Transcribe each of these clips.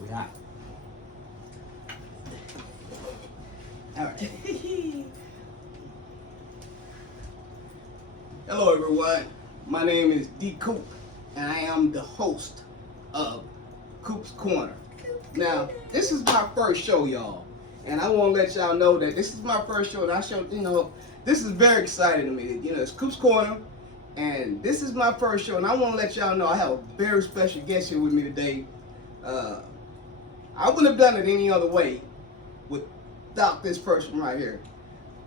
We hot. All right. Hello, everyone. My name is D. Coop, and I am the host of Coop's Corner. Now, this is my first show, y'all, and I want to let y'all know that this is my first show, and this is very exciting to me. It's Coop's Corner, and this is my first show, and I want to let y'all know I have a very special guest here with me today. I wouldn't have done it any other way without this person right here.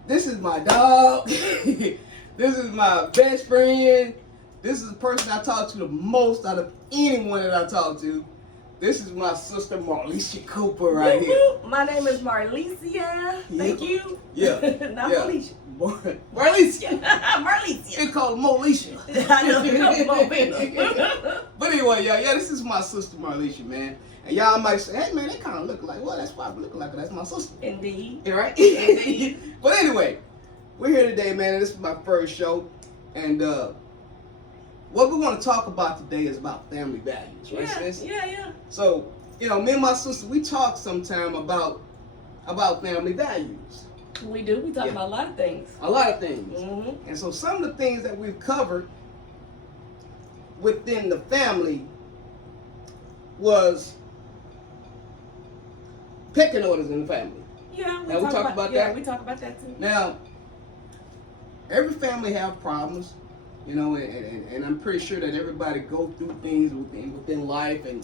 This is my dog. This is my best friend. This is the person I talk to the most out of anyone that I talk to. This is my sister Marlicia Cooper right here. My name is Marlicia. Thank you. Yeah. Not Marlicia. Marlicia. Marlicia. They call her Molicia. I know, Molicia. But anyway, yeah, this is my sister Marlicia, man. And y'all might say, hey man, they kind of look like, well, that's probably looking like her. That's my sister. Indeed. Yeah, right? Indeed. But anyway, we're here today, man, and this is my first show. And what we want to talk about today is about family values, right, sis? Yeah. So, me and my sister, we talk sometime about family values. We do. We talk about a lot of things. A lot of things. Mm-hmm. And so some of the things that we've covered within the family was pecking orders in the family. Yeah, we talk about that. Yeah, we talk about that too. Now, every family have problems, and I'm pretty sure that everybody go through things within life, and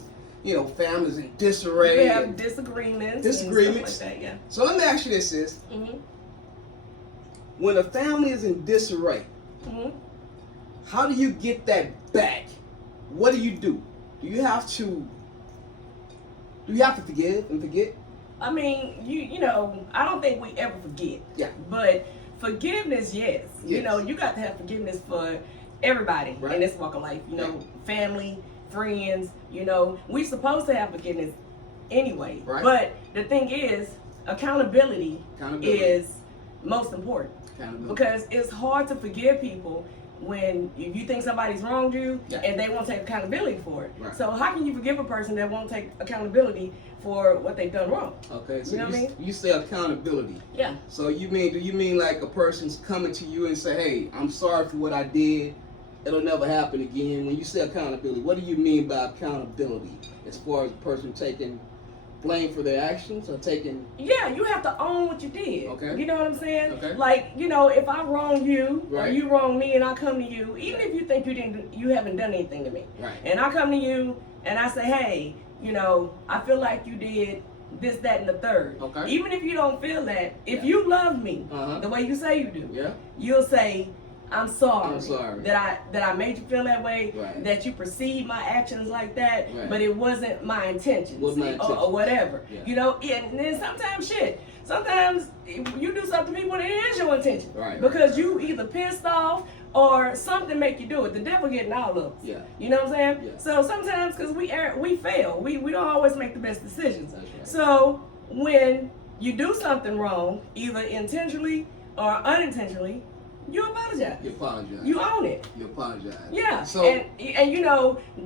families in disarray. We have disagreements. And stuff like that, yeah. So let me ask you this, sis. Mm-hmm. When a family is in disarray, Mm-hmm. how do you get that back? What do? Do you have to forgive and forget? I mean, I don't think we ever forget. Yeah. But forgiveness, yes. You got to have forgiveness for everybody in this walk of life. Family, friends. We supposed to have forgiveness anyway. Right. But the thing is, accountability is most important. Because it's hard to forgive people when if you think somebody's wronged you and they won't take accountability for it. Right. So how can you forgive a person that won't take accountability for what they've done wrong? Okay, so you know what I mean? You say accountability. Yeah. So do you mean like a person's coming to you and say, hey, I'm sorry for what I did, it'll never happen again? When you say accountability, what do you mean by accountability? As far as a person taking blame for their actions or taking... Yeah, you have to own what you did. Okay. You know what I'm saying? Okay. Like, if I wrong you or Right. you wrong me and I come to you, even if you think you haven't done anything to me, Right. and I come to you and I say, hey, I feel like you did this, that, and the third. Okay. Even if you don't feel that, if you love me the way you say you do, you'll say, I'm sorry that I made you feel that way, that you perceived my actions like that, but it wasn't my intention, or whatever. Yeah. And then sometimes you do something to people and it is your intention, because you either pissed off or something make you do it. The devil getting all of us. Yeah. You know what I'm saying? Yeah. So sometimes, because we fail, we don't always make the best decisions. That's right. So when you do something wrong, either intentionally or unintentionally, you apologize. You apologize. You own it. You apologize. Yeah. So, and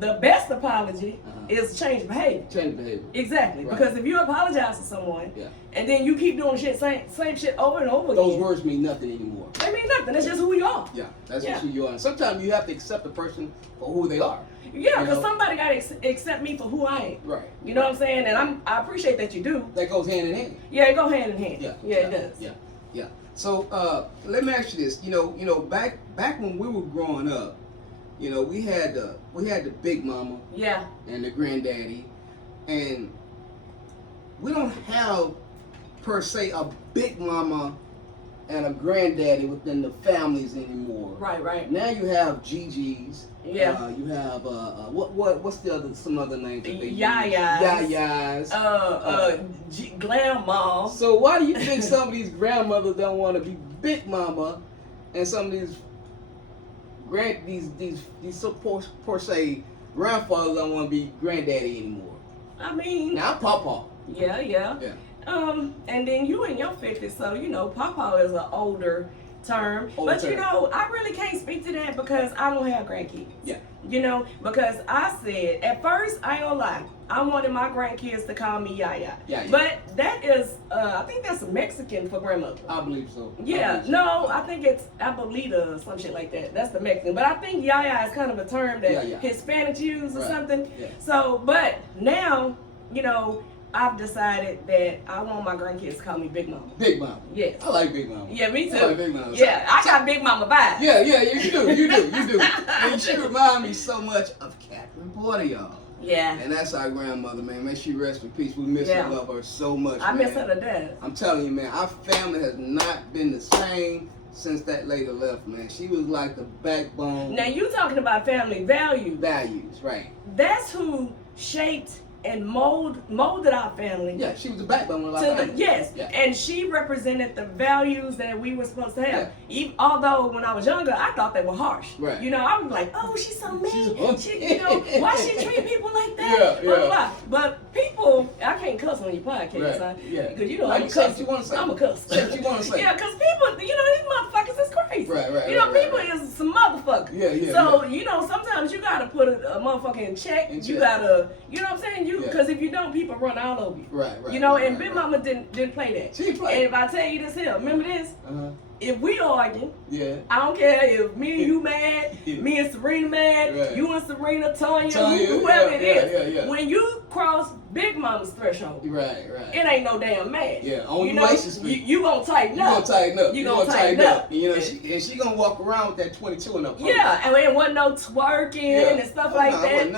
the best apology is change behavior. Change behavior. Exactly. Right. Because if you apologize to someone and then you keep doing same shit over and over those again, words mean nothing anymore. they mean nothing. That's just who you are. Yeah, that's just who you are. And sometimes you have to accept the person for who they are. Yeah, because somebody got to accept me for who I am. Right. You know what I'm saying? And I appreciate that you do. That goes hand in hand. Yeah, it go hand in hand. Yeah, it does. Yeah. So let me ask you this. Back when we were growing up, we had the big mama. Yeah. And the granddaddy, and we don't have per se a big mama and a granddaddy within the families anymore. Right. Now you have Gigi's. Yeah. You have what's some other names that they use? Yayas. Grandma. So why do you think some of these grandmothers don't want to be big mama, and some of these so per se grandfathers don't want to be granddaddy anymore? I mean, now Papa. Yeah. And then you in your 50s, so Papa is an older term. I really can't speak to that because I don't have grandkids. Yeah. You know, because I said, at first, I ain't gonna lie, I wanted my grandkids to call me Yaya. Yeah. But that is, I think that's Mexican for grandmother. I believe so. Yeah, I think it's Abuelita or some shit like that. That's the Mexican. But I think Yaya is kind of a term that Hispanics use or something. Yeah. So, but now, you know, I've decided that I want my grandkids to call me Big Mama. Big Mama. Yes. I like Big Mama. Yeah, me too. I like Big Mama. Yeah, I got Big Mama vibes. Yeah, you do. And she remind me so much of Catherine Porter, y'all. Yeah. And that's our grandmother, man. May she rest in peace. We miss and love her so much, I miss her to death. I'm telling you, man, our family has not been the same since that lady left, man. She was like the backbone. Now, you talking about family values. Values, right. That's who shaped and molded our family. Yeah, she was the backbone of our family. Yes, and she represented the values that we were supposed to have. Even, although when I was younger, I thought they were harsh. Right. You know, I was like, oh, she's so mean. She, you know, why she treat people like that? Blah, blah, blah. But people, I can't cuss on your podcast, huh? Yeah. Because you know I'm a cuss. I'm a cuss. Say what you want to say. Yeah, because people, you know, these motherfuckers is crazy. Right. You know, people is some motherfuckers. Yeah. So, you know, sometimes you gotta put a motherfucker in check. You gotta, you know what I'm saying? Because if you don't, people run all over you. Right. You know, and Big Mama didn't play that. She played. And if I tell you this here, remember this? If we argue, I don't care if me and you mad, me and Serena mad, you and Serena, Tonya, whoever it is. When you cross Big Mama's threshold, it ain't no damn mad. Yeah, on you know, you gonna tighten up. You gonna tighten up. You know, she gonna walk around with that 22 in her purse. Yeah, and there wasn't no twerking and stuff like that.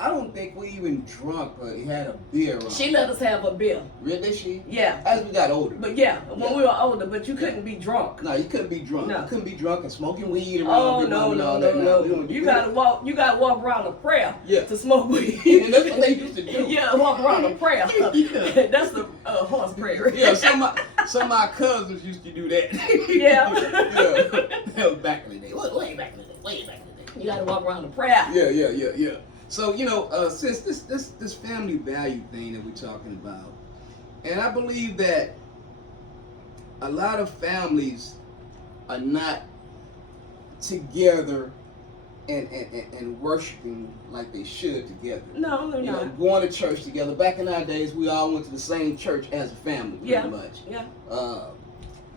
I don't think we even drunk or had a beer. She let us have a beer. Really, did she? Yeah. As we got older. But when we were older, but you couldn't be drunk. No, you couldn't be drunk. No. You couldn't be drunk and smoking weed around. Oh no. You gotta walk around a prayer to smoke weed. And that's what they used to do. Yeah, walk around a prayer. That's the horse prayer. Yeah, some of my cousins used to do that. Yeah. That was back in the day. Way back in the day. You gotta walk around a prayer. Yeah. So, you know, since this family value thing that we're talking about, and I believe that a lot of families are not together and worshiping like they should together. No, they're not. Know, going to church together. Back in our days, we all went to the same church as a family, pretty much. Yeah.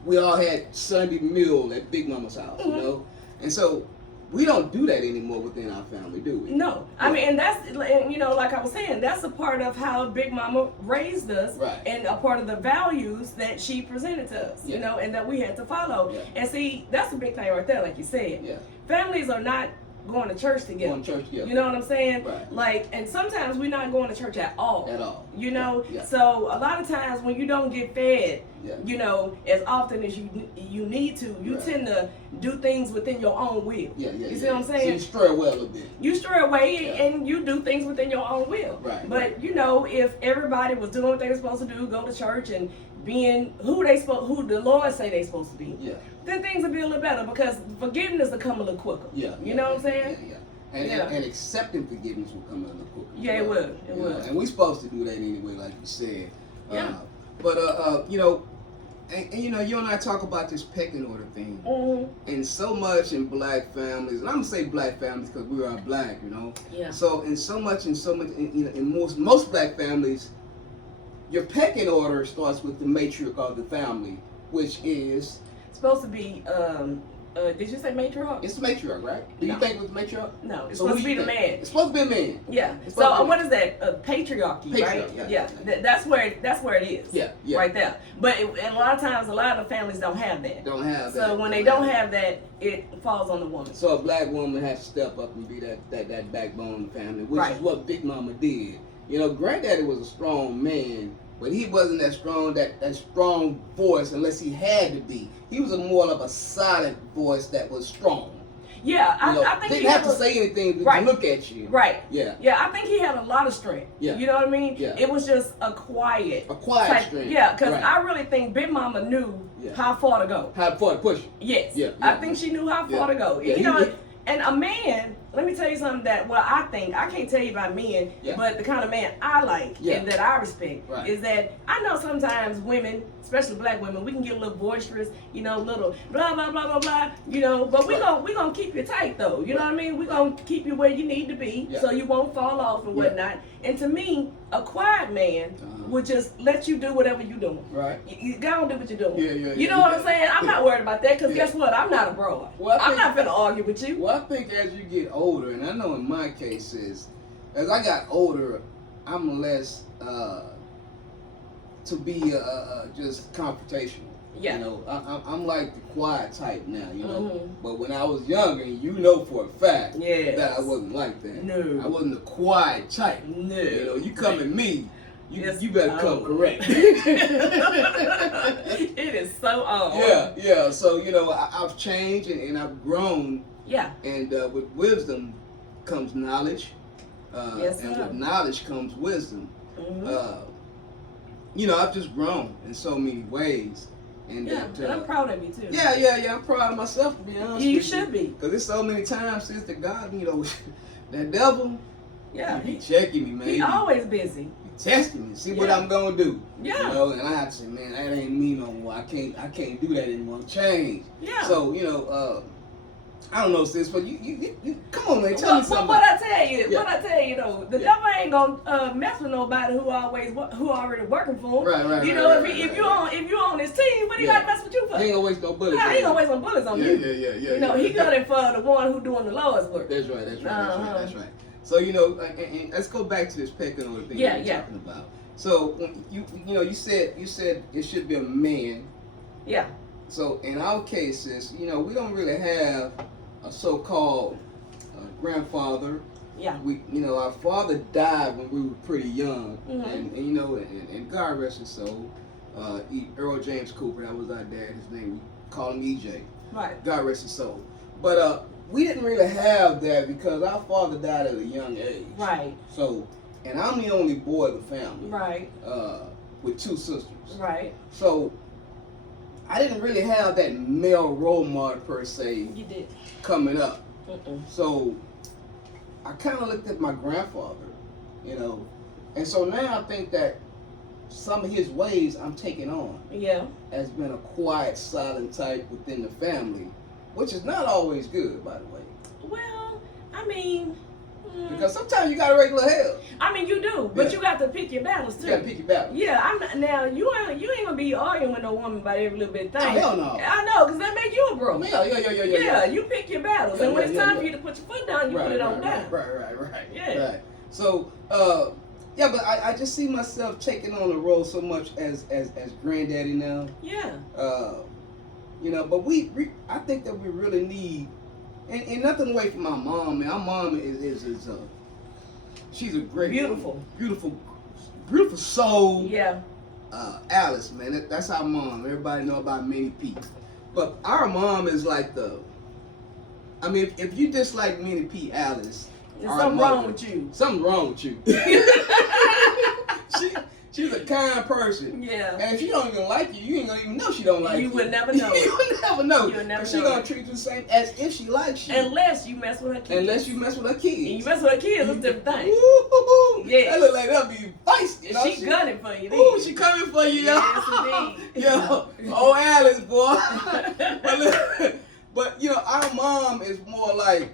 We all had Sunday meal at Big Mama's house, you know? And so we don't do that anymore within our family, do we? No. I mean, and that's, you know, like I was saying, that's a part of how Big Mama raised us and a part of the values that she presented to us, you know, and that we had to follow. And see, that's a big thing right there, like you said. Families are not going to church together. You know what I'm saying? Like, and sometimes we're not going to church at all. You know? So a lot of times when you don't get fed, you know, as often as you need to, you tend to do things within your own will. You see what I'm saying? So you stray away a little bit. You stray away and you do things within your own will. But you know, if everybody was doing what they were supposed to do, go to church and being who the Lord say they supposed to be, then things will be a little better because forgiveness will come a little quicker. You know what I'm saying? And accepting forgiveness will come a little quicker. It will. It will. And we're supposed to do that anyway, like you said. But you know, and you know, you and I talk about this pecking order thing, and so much in black families, and I'm gonna say black families because we are black, you know. So in most black families, your pecking order starts with the matriarch of the family, which is supposed to be. Did you say matriarch? It's the matriarch, right? Do you think it was matriarch? No, it's supposed to be the man. It's supposed to be a man. Yeah. So what is that? Patriarchy, right? Yeah. That's where it is. Yeah. Right there. But and a lot of times, a lot of families don't have that. So when they don't have that, it falls on the woman. So a black woman has to step up and be that backbone of the family, which is what Big Mama did. You know, Granddaddy was a strong man, but he wasn't that strong voice unless he had to be. He was more of a silent voice that was strong. Yeah, I think didn't he have to say anything to look at you. Yeah, I think he had a lot of strength. You know what I mean? It was just a quiet strength. Yeah, because I really think Big Mama knew how far to go. How far to push. Yes. I think she knew how far to go. You know, and a man, let me tell you something that, well, I think, I can't tell you about men, but the kind of man I like and that I respect is that I know sometimes women, especially black women, we can get a little boisterous, you know, little blah, blah, blah, blah, blah, you know, but we gonna keep you tight though, you know what I mean? We're gonna keep you where you need to be so you won't fall off and whatnot. And to me, a quiet man would just let you do whatever you're doing. Right. You go do what you're doing. You know what I'm saying? I'm not worried about that because guess what? I'm not a broad. Well, I'm not gonna argue with you. Well, I think as you get older, and I know in my case is, as I got older, I'm less to be just confrontational. Yeah. You know, I'm like the quiet type now, you know. But when I was younger, you know for a fact that I wasn't like that. No. I wasn't the quiet type. No. You know, you come at me, you better come correct. It is so odd. Yeah. So, you know, I've changed and I've grown. Yeah. And with wisdom comes knowledge. And with knowledge comes wisdom. You know, I've just grown in so many ways. And and I'm proud of you too. Yeah. I'm proud of myself, to be honest. You should be. Because there's so many times since the God, you know, that devil, he checking me, man. He always busy. He testing me, see what I'm gonna do. Yeah. You know, and I have to say, man, that ain't me no more. I can't do that anymore. Change. Yeah. So, you know, I don't know, sis, but you come on, man, tell me something. What I tell you though, the devil ain't gonna mess with nobody who already working for him. Right. You know, if you on his team, what he gotta mess with you for? He ain't gonna waste no bullets. He ain't gonna waste no bullets on you. Yeah. You know, he got it for the one who doing the Lord's work. That's right. So, you know, and let's go back to this pecking order thing you're talking about. So you said it should be a man. Yeah. So in our cases, you know, we don't really have a so-called grandfather. Yeah. Our father died when we were pretty young, and you know, and God rest his soul. Earl James Cooper, that was our dad. His name, we call him EJ. Right. God rest his soul. But we didn't really have that because our father died at a young age. Right. So, and I'm the only boy of the family. Right. With two sisters. Right. So, I didn't really have that male role model per se. You did. Coming up. So I kind of looked at my grandfather, you know, and so now I think that some of his ways I'm taking on. Yeah. Has been a quiet, silent type within the family, which is not always good, by the way. Well, I mean. Because sometimes you gotta raise a little hell. I mean, you do, but you got to pick your battles too. You gotta pick your battles. Yeah, now you ain't gonna be arguing with no woman about every little bit of thing. Oh, hell no. I know, because that make you a bro. Yeah. You pick your battles, and when it's time for you to put your foot down, you put it on down. Right. Yeah. Right. So, but I just see myself taking on the role so much as granddaddy now. Yeah. You know, but I think that we really need. And nothing away from my mom, man. Our mom is she's a great, beautiful soul. Yeah. Alice, man, that's our mom. Everybody know about Minnie P. But our mom is like I mean, if you dislike Minnie P. Alice, there's something wrong with you. Something wrong with you. She's a kind person. Yeah. And if she don't even like you, you ain't gonna even know she don't like you. You would never know. You would never know. You would never know. She gonna treat you the same as if she likes you. Unless you mess with her kids. Unless you mess with her kids. And you mess with her kids, it's a different thing. Yeah. That look like that'll be feisty. You know? She gunning for you. Ooh, she coming for you, yo. Yes, indeed. Yo, oh Alice, boy. But you know, our mom is more like.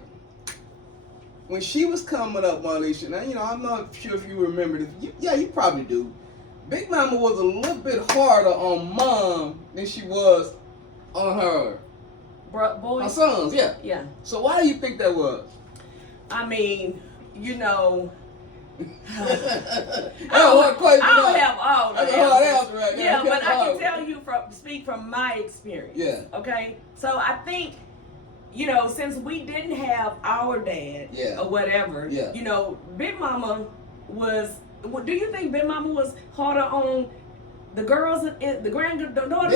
When she was coming up, Marlisha, now, you know, I'm not sure if you remember this. You probably do. Big Mama was a little bit harder on Mom than she was on her boys. Her sons, yeah. Yeah. So why do you think that was? I mean, you know. I don't have all the answers. Right now. Yeah, but I can tell you speak from my experience. Yeah. Okay? So I think, you know, since we didn't have our dad or whatever, you know, Big Mama was. Do you think Big Mama was harder on the girls, the granddaughters,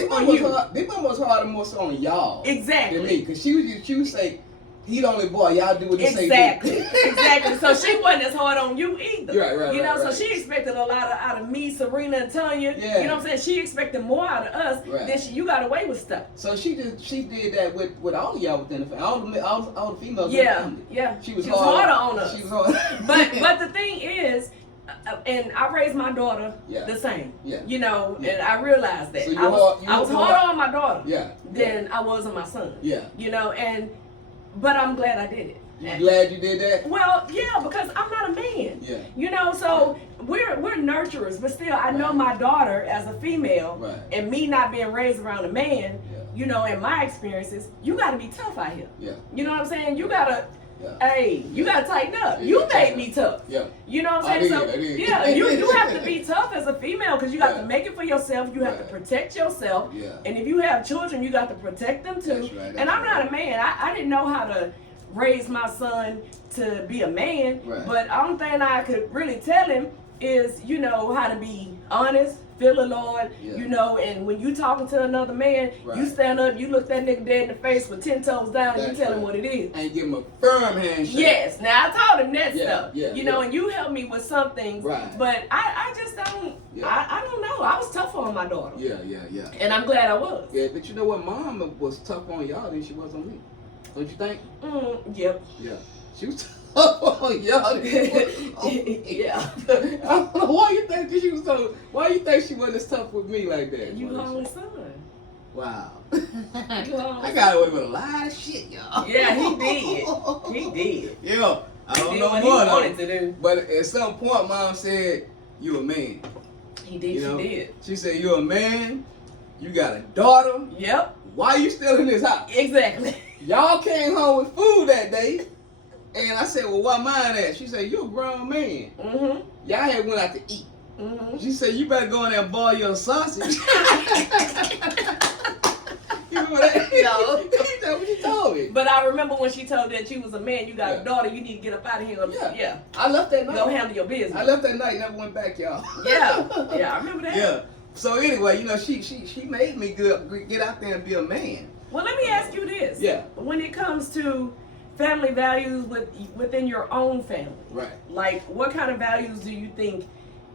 Big Mama was harder more so on y'all. Exactly. Than me, because she would say, he the only boy. Y'all do what he say. Exactly. So she wasn't as hard on you either. Right. You know, so she expected a lot out of me, Serena, and Tanya. Yeah. You know what I'm saying? She expected more out of us than you got away with stuff. So she did that with all of y'all within the family, all the females. Yeah, in the family. yeah. She was harder on us. She was harder. but the thing is, and I raised my daughter the same. Yeah. You know, and I realized that. So I was harder on my daughter than I was on my son. Yeah. You know, but I'm glad I did it. You glad you did that? Well, yeah, because I'm not a man. Yeah. You know, so we're nurturers, but still I know my daughter as a female and me not being raised around a man, you know, in my experiences, you gotta be tough out here. Yeah. You know what I'm saying? You gotta you gotta tighten up. You made me tough. Yeah. You know what I'm saying? Yeah, you have to be tough as a female because you got to make it for yourself. You have to protect yourself. Yeah. And if you have children, you got to protect them too. That's right, and I'm not a man. I didn't know how to raise my son to be a man. Right. But the only thing I could really tell him is, you know, how to be honest, feel the Lord, you know, and when you talking to another man, you stand up, you look that nigga dead in the face with 10 toes down, and you tell him what it is. And give him a firm handshake. Yes. Now, I taught him that stuff, you know, and you helped me with some things, but I just don't, I don't know. I was tough on my daughter. Yeah. And I'm glad I was. Yeah, but you know what? Mom was tough on y'all than she was on me. Don't you think? Yep. Yeah. She was oh, y'all. Yeah. I don't know why you think she was so. Why you think she wasn't as tough with me like that? You only son. Wow. I got away with a lot of shit, y'all. Yeah, he did. He did. Yeah. I don't know what he wanted to do. But at some point, Mom said, "You a man." He did. She did. She said, "You're a man. You got a daughter. Yep. Why you still in this house?" Exactly. Y'all came home with food that day. And I said, "Well, why mine at?" She said, "You're a grown man. Y'all had went out to eat." She said, "You better go in there and boil your sausage." You remember that? No. That's what she told me. But I remember when she told that you was a man, you got a daughter, you need to get up out of here. Yeah. I left that night. Go handle your business. I left that night, never went back, y'all. Yeah, I remember that. Yeah. So anyway, you know, she made me get out there and be a man. Well, let me ask you this. Yeah. When it comes to family values within your own family, right? Like, what kind of values do you think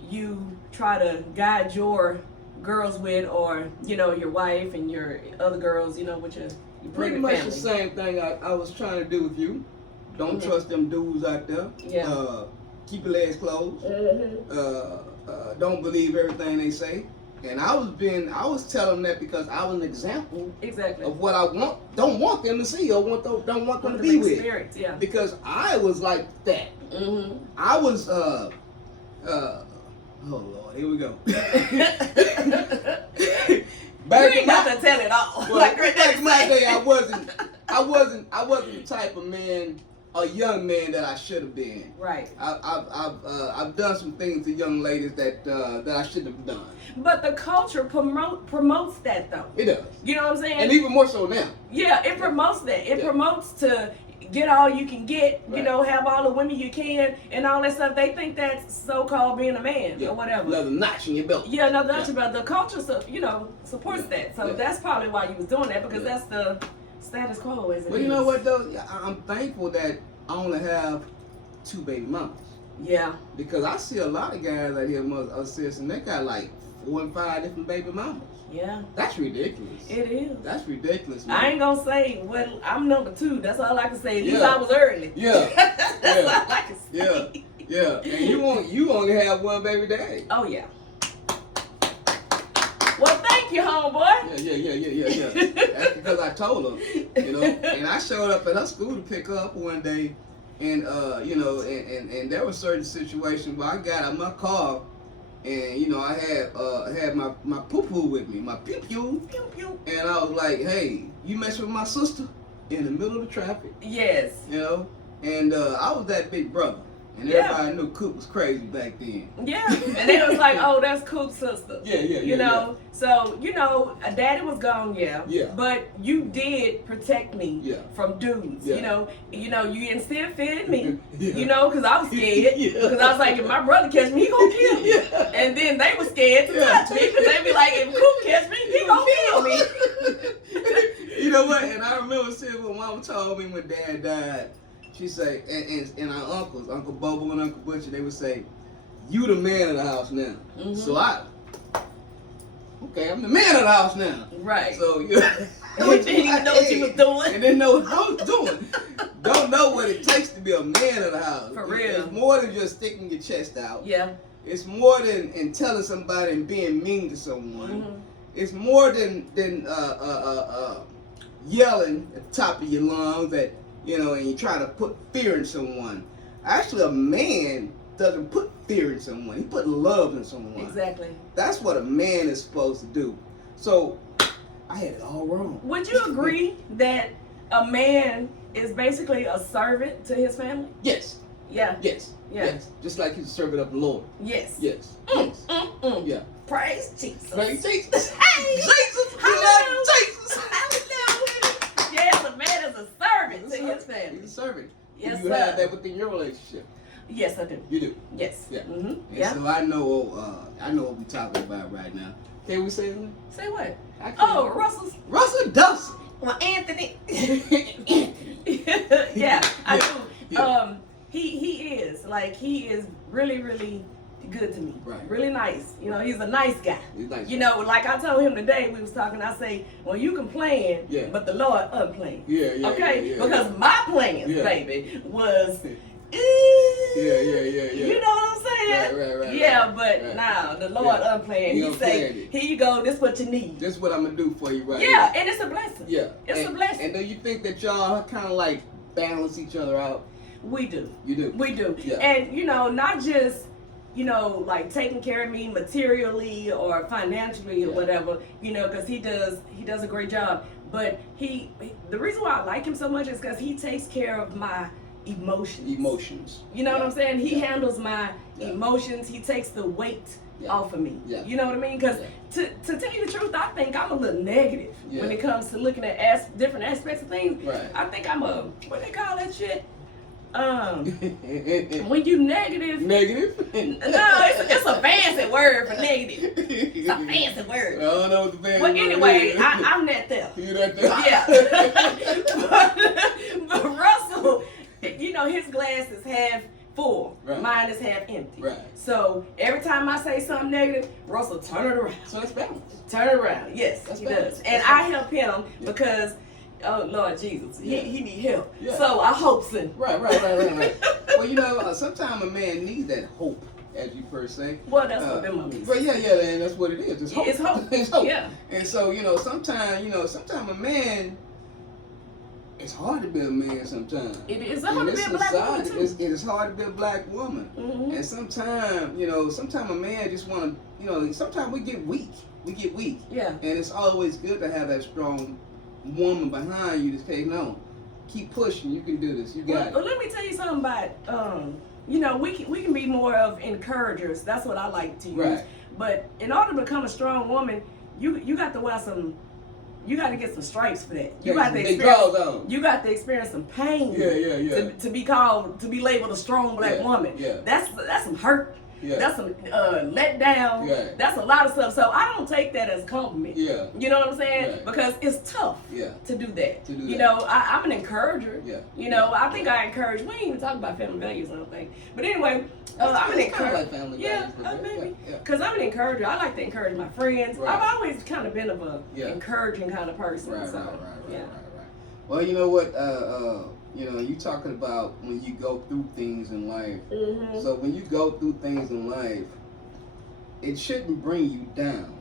you try to guide your girls with, or you know, your wife and your other girls, you know, with your pretty much family? The same thing I was trying to do with you. Don't trust them dudes out there. Yeah. Keep your legs closed. Don't believe everything they say. And I was telling them that because I was an example of what I don't want them to see or don't want them to be with. Yeah. Because I was like that. I was oh Lord, here we go. Back you ain't got to tell it all. Well, back in my day, I wasn't the type of man, a young man that I should have been. Right. I've done some things to young ladies that I shouldn't have done. But the culture promotes that though. It does. You know what I'm saying? And even more so now. Yeah, it promotes that. It promotes to get all you can get, you know, have all the women you can and all that stuff. They think that's so-called being a man or whatever. Another notch in your belt. Yeah, another notch in your belt. The culture, you know, supports that. So that's probably why you was doing that, because that's the status quo as it is. Well, you know what though? I'm thankful that I only have 2 baby mamas. Yeah. Because I see a lot of guys out here, sis, and they got like 4 and 5 different baby mamas. Yeah. That's ridiculous. It is. That's ridiculous, man. I ain't gonna say, well, I'm number 2. That's all I can say. At least I was early. Yeah. That's all I can say. Yeah. And you only have 1 baby daddy. Oh, yeah. Well, thank you, homeboy. Yeah. That's because I told her, you know. And I showed up at her school to pick her up one day, and you know, and there were certain situations where I got out my car, and you know, I had my poo-poo with me, my pew-pew, and I was like, hey, you mess with my sister in the middle of the traffic. Yes. You know, and I was that big brother. And everybody knew Coop was crazy back then. Yeah, and they was like, "Oh, that's Coop's sister." Yeah. You know, so you know, Daddy was gone, but you did protect me from dudes. Yeah. You know, you instilled fear in me. You know, because I was scared. Because I was like, if my brother catch me, he gonna kill me. And then they were scared to touch me because they be like, if Coop catch me, he gonna kill me. You know what? And I remember seeing what Mama told me when Dad died. She say, and our uncles, Uncle Bobo and Uncle Butcher, they would say, "You the man of the house now." Mm-hmm. So I'm the man of the house now. Right. So you didn't even know what you was doing. And didn't know what I was doing. Don't know what it takes to be a man of the house. For real. It's more than just sticking your chest out. Yeah. It's more than telling somebody and being mean to someone. Mm-hmm. It's more than yelling at the top of your lungs that, and you try to put fear in someone. Actually, a man doesn't put fear in someone. He put love in someone. Exactly. That's what a man is supposed to do. So, I had it all wrong. Would you agree that a man is basically a servant to his family? Yes. Yeah. Yes. Yeah. Yes. Just like he's a servant of the Lord. Yes. Yes. Yes. Yeah. Praise Jesus. Praise Jesus. Hey. Jesus. Hello. Jesus. Hallelujah. Yes, a man is a servant to his family. He's a servant. Yes, you have that within your relationship. Yes, I do. You do. Yes. Yeah. Mm-hmm. Yeah. So I know what we're talking about right now. Can we say anything? Say what? Oh, Russell Dawson. Well, Anthony. Yeah, I do. Yeah. He is really, really good to me. Right. Really nice. He's a nice guy. He's nice. Like I told him today, we was talking. I say, well, you can plan, but the Lord unplanned. Yeah. Okay. Because my plans, baby, was. Yeah. You know what I'm saying? Right. Yeah, but now the Lord unplanned. He say, "Here you go. This is what you need. This is what I'm gonna do for you, right?" Yeah, and it's a blessing. Yeah, it's a blessing. And do you think that y'all kind of like balance each other out? We do. You do. We do. Yeah. And not just like taking care of me materially or financially or whatever. Because he does a great job. But the reason why I like him so much is because he takes care of my emotions. You know what I'm saying? He handles my emotions. He takes the weight off of me. Yeah. You know what I mean? Because to tell you the truth, I think I'm a little negative when it comes to looking at different aspects of things. Right. I think I'm what they call that shit? When you negative. Negative? No, it's a fancy word for negative. It's a fancy word. I don't know what the fancy word is. Well, anyway, is. I'm that there. You that there? Yeah. But Russell, his glass is half full. Right. Mine is half empty. Right. So every time I say something negative, Russell turn it around. So it's balanced. Turn it around. Yes, he does. And I help him because, oh Lord Jesus, he need help. Yeah. So I hope so. Right. Well, sometimes a man needs that hope, as you first say. Well, that's what them means. But and that's what it is. It's hope. It's hope. It's hope. Yeah. And so sometimes a man. It's hard to be a man sometimes. It is hard to be a black woman too. It is hard to be a black woman. Mm-hmm. And sometimes a man just want to, sometimes we get weak. Yeah. And it's always good to have that strong woman behind you to say, no, keep pushing. You can do this. You got it. Well, let me tell you something about, we can be more of encouragers. That's what I like to use. Right. But in order to become a strong woman, you got to wear some. You got to get some stripes for that. You got to experience some pain. Yeah. To be labeled a strong black woman. Yeah. That's some hurt. Yeah. That's some let down. Yeah. That's a lot of stuff. So I don't take that as a compliment. Yeah. You know what I'm saying? Right. Because it's tough. Yeah. To do that. I'm an encourager. Yeah. I think I encourage. We ain't even talk about family values, I don't think. But anyway, I'm an encourager. Like family values. Maybe. Because I'm an encourager. I like to encourage my friends. Right. I've always kind of been of a encouraging kind of person. Right. Well, you know what? You talking about when you go through things in life. Mm-hmm. So when you go through things in life, it shouldn't bring you down.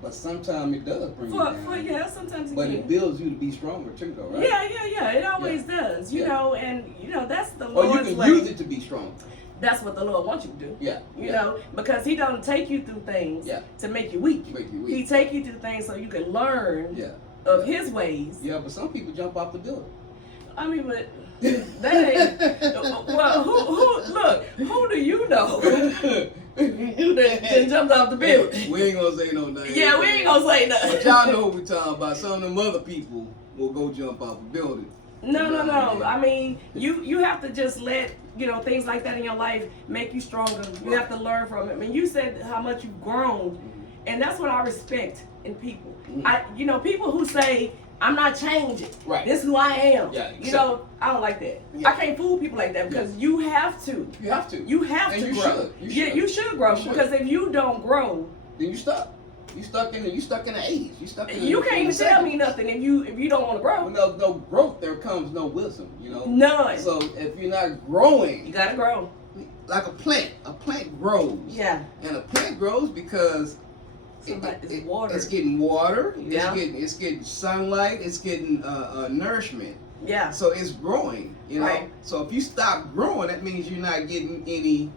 But sometimes it does bring you down. Sometimes it But can. it builds you to be stronger too, though, right? Yeah. It always does. That's the Lord's way. Or you can use it to be stronger. That's what the Lord wants you to do. Yeah. Because He don't take you through things to make you weak. He take you through things so you can learn of His ways. Yeah, but some people jump off the building. I mean, but that ain't. Well, who do you know that jumped off the building? We ain't gonna say no names. Yeah, we ain't gonna say nothing. But y'all know what we talking about. Some of them other people will go jump off the building. No. I mean, you have to just let things like that in your life make you stronger. You have to learn from it. I mean, you said how much you've grown, and that's what I respect in people. People who say, I'm not changing. Right. This is who I am. Yeah, I don't like that. Yeah. I can't fool people like that because you have to. You have to. You have and to you grow. Should. You should grow because if you don't grow, then you stuck. You stuck in the 80s. You stuck in the You can't even tell me nothing if you don't want to grow. Well, no growth, there comes no wisdom, None. So if you're not growing, you gotta grow. Like a plant grows. Yeah. And a plant grows because water. It's getting water. Yeah. It's getting sunlight. It's getting nourishment. Yeah. So it's growing. Right. So if you stop growing, that means you're not getting any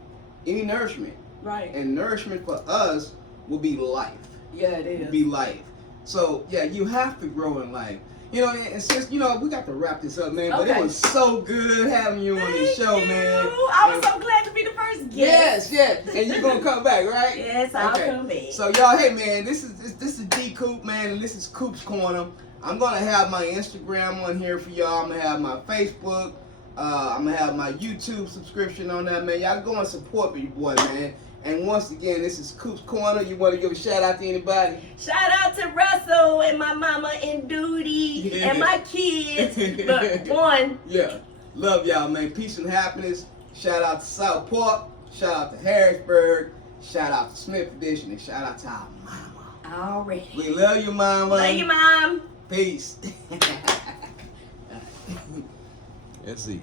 nourishment. Right. And nourishment for us will be life. Yeah, it is. Will be life. So yeah, you have to grow in life. And since we got to wrap this up, man. But it was so good having you on the show, man. I was so glad to be the first guest. Yes. And you're gonna come back, right? Yes, I'll come back. So y'all, hey man, this is D Coop, man, and this is Coop's Corner. I'm gonna have my Instagram on here for y'all. I'm gonna have my Facebook. I'm gonna have my YouTube subscription on that, man. Y'all go and support your boy, man. And once again, this is Coop's Corner. You want to give a shout out to anybody? Shout out to Russell and my mama and Duty and my kids. But one. Yeah. Love y'all, man. Peace and happiness. Shout out to South Park. Shout out to Harrisburg. Shout out to Smith Edition. And shout out to our mama. Already. We love you, mama. Love you, mom. Peace. Let's see.